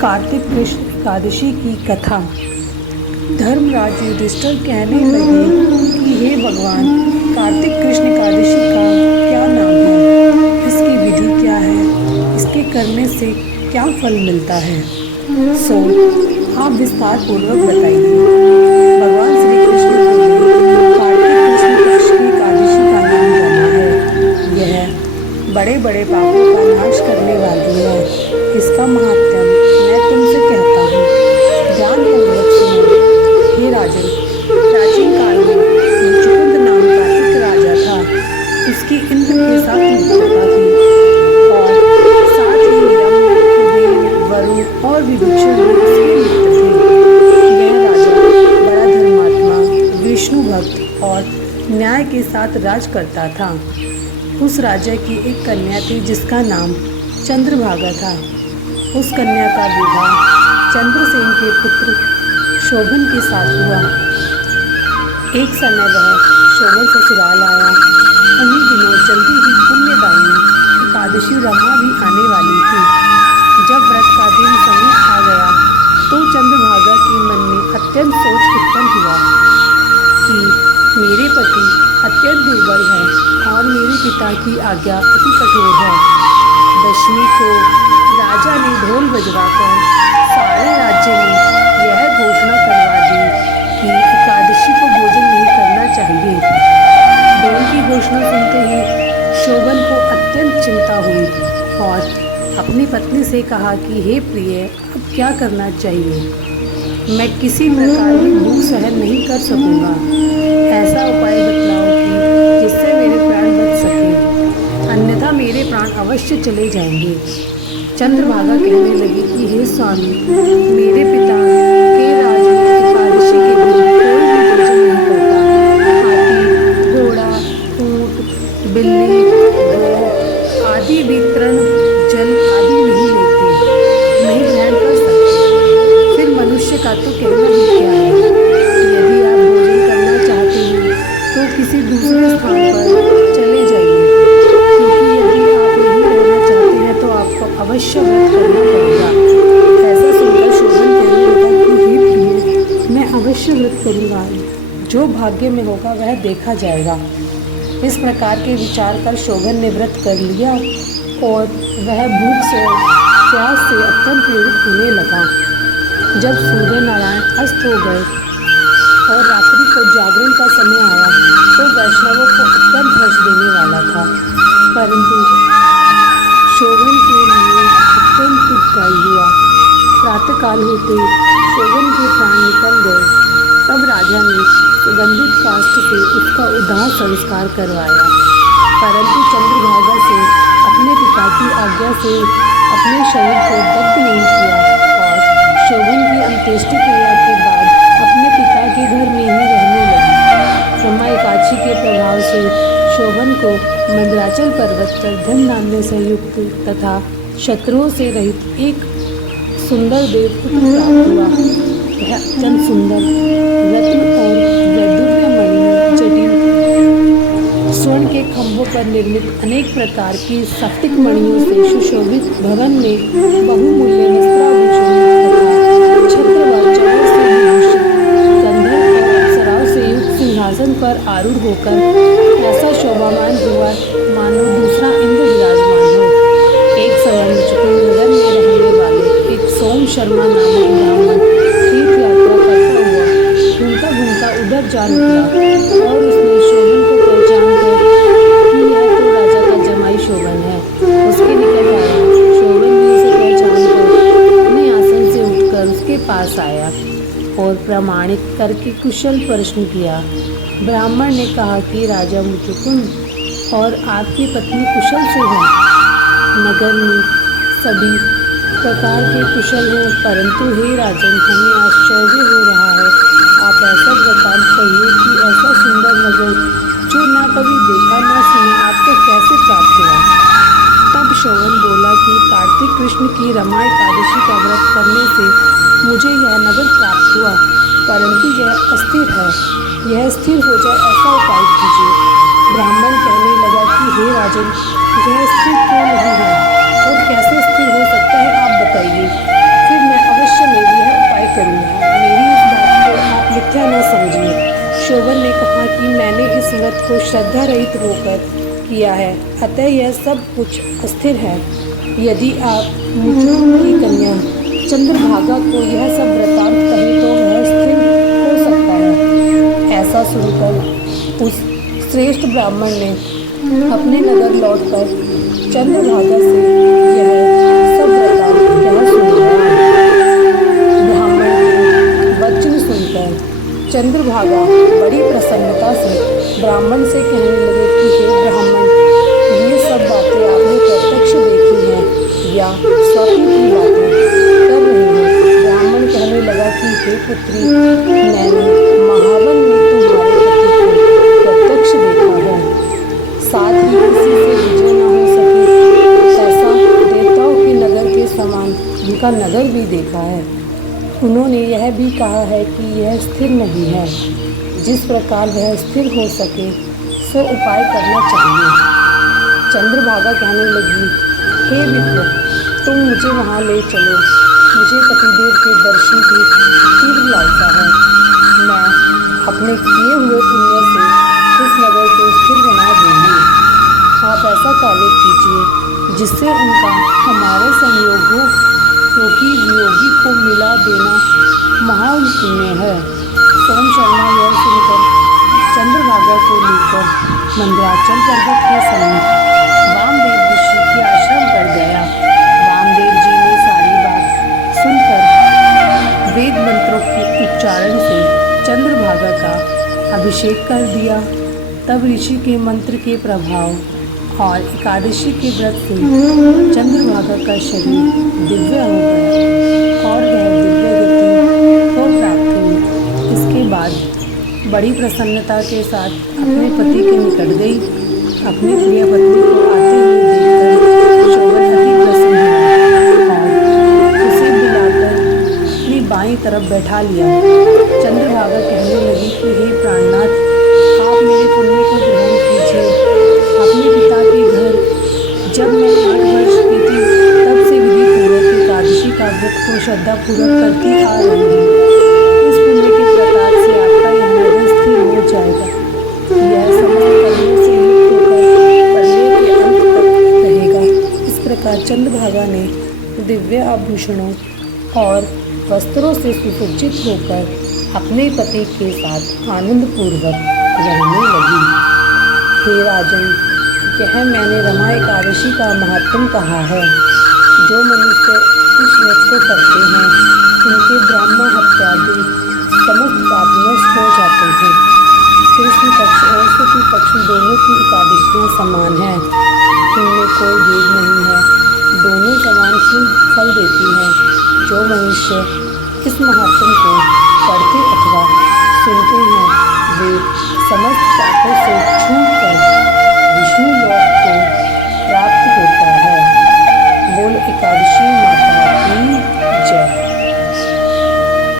कार्तिक कृष्ण एकादशी की कथा। धर्मराज युधिष्ठिर कहने लगे कि हे भगवान, कार्तिक कृष्ण एकादशी का क्या नाम है, इसकी विधि क्या है, इसके करने से क्या फल मिलता है, सो आप विस्तार पूर्वक बताइए। भगवान श्री कृष्ण बोले, कार्तिक कृष्ण पक्ष की एकादशी का नाम रमा है। यह बड़े बड़े पापों का नाश करने वाली है। इसका महात्म्य मैं तुमसे कहता हूँ, ध्यान पूर्वक सुनो। हे राजन, प्राचीन काल में मुचुकुंद नाम का एक राजा था। उसकी इंद्र के साथ मित्रता थी और साथ ही यम, कुबेर, वरुण और विभीषण भी उसके मित्र थे। यह राजा बड़ा धर्मात्मा, विष्णु भक्त और न्याय के साथ राज करता था। उस राजा की एक कन्या थी जिसका नाम चंद्रभागा था। उस कन्या का विवाह चंद्रसेन के पुत्र शोभन के साथ हुआ। एक समय वह शोभन ससुराल आया। उन्हीं दिनों जल्दी ही पुण्यदायिनी एकादशी रमा भी आने वाली थी। जब व्रत का दिन समीप आ गया तो चंद्रभागा के मन में अत्यंत सोच उत्पन्न हुआ कि मेरे पति अत्यंत दुर्बल है और मेरे पिता की आज्ञा अति कठोर है। दशमी को राजा ने ढोल बजवाकर सारे राज्य में यह घोषणा करवा दी कि एकादशी को भोजन नहीं करना चाहिए। ढोल की घोषणा सुनते ही शोभन को अत्यंत चिंता हुई और अपनी पत्नी से कहा कि हे प्रिय, अब क्या करना चाहिए? मैं किसी प्रकार की भूख सहन नहीं कर सकूंगा। ऐसा उपाय बतलाओ कि जिससे मेरे प्राण बच सके, अन्यथा मेरे प्राण अवश्य चले जाएंगे। चंद्रभागा कहने लगी कि हे स्वामी, मेरे पिता के राज में एकादशी के दिन कोई भी भोजन नहीं करता। हाथी, घोड़ा, ऊंट, बिल्ली, गौ आदि भी तृण जल आदि नहीं लेते, नहीं ग्रहण कर सकते। फिर मनुष्य का तो कहना ही क्या है। यदि आप भोजन करना चाहते हैं तो किसी दूसरे स्थान पर चले जाइए, क्योंकि यदि आप नहीं रहना चाहते हैं तो आपको अवश्य व्रत करना पड़ेगा। ऐसा सुनकर शोभन कहने लगा कि हे प्रिय, मैं अवश्य व्रत करूँगा। जो भाग्य में होगा वह देखा जाएगा। इस प्रकार के विचार कर शोभन ने व्रत कर लिया और वह भूख से प्यास से अत्यंत पीड़ित होने लगा। जब सूर्य नारायण अस्त हो गए और रात्रि को जागरण का समय आया तो वैष्णवों को अत्यंत हर्ष देने वाला था, परंतु शोभन के लिए अत्यंत दुखदायी हुआ। प्रातःकाल होते शोभन के प्राण निकल गए। तब राजा ने सुगंधित काष्ठ से उसका उदार संस्कार करवाया, परंतु चंद्रभागा से अपने पिता की आज्ञा से अपने शरीर को दग्ध नहीं किया और शोभन की अंत्येष्टि क्रिया के बाद अपने पिता के घर में ही रहने लगी। रमा एकादशी के प्रभाव से शोभन को मंदराचल पर्वत पर धन धान्य से युक्त तथा शत्रुओं से रहित एक सुंदर देवपुत्र प्राप्त हुआ। वह अत्यंत सुंदर, रत्न और वैडूर्य मणि जटिल स्वर्ण के खंभों पर निर्मित अनेक प्रकार की स्फटिक मणियों से सुशोभित भवन में बहुमूल्य वस्त्राभूषण तथा छत्र व चादर से विभूषित गंधर्व और अप्सराओं से युक्त सिंहासन पर आरूढ़ होकर ऐसा शोभामान हुआ मानो दूसरा इंद्र विराजमान हो। एक समय मुचुकुंद नगर में रहने वाले एक सोम शर्मा नामक ब्राह्मण तीर्थ यात्रा करता हुआ घूमता घूमता उधर जा निकला और उसने शोभन को पहचान कर कि यह तो राजा का जमाई शोभन है, उसके निकट आया। शोभन ने उसे पहचान कर अपने आसन से उठकर उसके पास आया और प्रमाणित करके कुशल प्रश्न किया। ब्राह्मण ने कहा कि राजा मुचुकुंद और आपकी पत्नी कुशल से हैं। नगर में सभी प्रकार के कुशल हैं, परंतु हे राजन, हमें आश्चर्य हो रहा है। आप ऐसा वृतांत कहिए कि ऐसा सुंदर नगर जो ना कभी देखा ना सुना आपको कैसे प्राप्त हुआ? तब शोभन बोला कि कार्तिक कृष्ण की रमा एकादशी का व्रत करने से मुझे यह नगर प्राप्त हुआ, परंतु यह अस्थिर है। यह स्थिर हो जाए ऐसा उपाय कीजिए। ब्राह्मण कहने लगा कि हे राजन, यह स्थिर क्यों नहीं है और कैसे स्थिर हो सकता है, आप बताइए, फिर मैं नसीहत को श्रद्धा रहित होकर किया है, अतः यह सब कुछ अस्थिर है। यदि आप मुचुकुंद की कन्या चंद्रभागा को यह सब वृतांत कहें तो वह स्थिर हो सकता है। ऐसा सुनकर उस श्रेष्ठ ब्राह्मण ने अपने नगर लौटकर चंद्रभागा से यह सब वृतांत कह सुनाया। ब्राह्मण के वचन सुनकर चंद्रभागा बड़ी प्रसन्नता से ब्राह्मण से कहने लगे कि हे ब्राह्मण, ये सब बातें आपने प्रत्यक्ष देखी हैं या स्वप्न की बातें कर रहे हैं। ब्राह्मण कहने लगा कि हे पुत्री, मैंने महावन में तुम्हारे पति को प्रत्यक्ष देखा है, साथ ही किसी से विजय न हो सके ऐसा देवताओं के नगर के समान उनका नगर भी देखा है। उन्होंने यह भी कहा है कि यह स्थिर नहीं है। जिस प्रकार वह स्थिर हो सके सो उपाय करना चाहिए। चंद्रभागा कहने लगी, हे विप्र, तुम मुझे वहाँ ले चलो। मुझे पतिदेव के दर्शन की तीव्र लालसा है। मैं अपने किए हुए पुण्य से इस नगर को स्थिर बना दूंगी। आप ऐसा कार्य कीजिए जिससे उनका हमारे संयोग हो, क्योंकि वियोगी को मिला देना महान पुण्य है। सोम शर्मा यह सुनकर चंद्रभागा को लेकर मंदराचल पर्वत के समीप वामदेव ऋषि के आश्रम पर गया। वामदेव जी ने सारी बात सुनकर वेद मंत्रों के उच्चारण से चंद्रभागा का अभिषेक कर दिया। तब ऋषि के मंत्र के प्रभाव और एकादशी के व्रत से चंद्रभागा का शरीर दिव्य हो गया और वह दिव्य गति को प्राप्त हुई। इसके बाद बड़ी प्रसन्नता के साथ अपने पति के निकट गई। अपनी प्रिय पत्नी को आते हुए देखकर शोभन अति प्रसन्न हुआ और उसे बुलाकर अपनी बाईं तरफ बैठा लिया। चंद्रभागा कहने लगी कि हे प्राणनाथ, आप मेरे पुण्य को ग्रहण कीजिए। अपने पिता के घर जब मैं 8 वर्ष की थी तब से विधि पूर्वक एकादशी का व्रत को श्रद्धापूर्वक करती आ रही हूँ। इस पुण्य के प्रताप से आपका यह नगर स्थिर हो जाएगा। यह समस्त कर्मों से मुक्त होकर प्रलय के अंत तक रहेगा। इस प्रकार चंद्रभागा ने दिव्य आभूषणों और वस्त्रों से सुसज्जित होकर अपने पति के साथ आनंद पूर्वक रहने लगी। हे राजन, यह मैंने रमा एकादशी का महत्व कहा है। जो मनुष्य इस व्रत को करते हैं उनके ब्राह्मण हत्यादि समस्त पाप नष्ट हो जाते हैं। कृष्ण पक्ष और शुक्ल पक्ष दोनों की एकादशियाँ समान हैं, इनमें कोई भेद नहीं है, दोनों समान शुभ फल देती हैं। जो मनुष्य इस महात्म को पढ़ते अथवा सुनते हैं वे समस्त पापों से छूट कर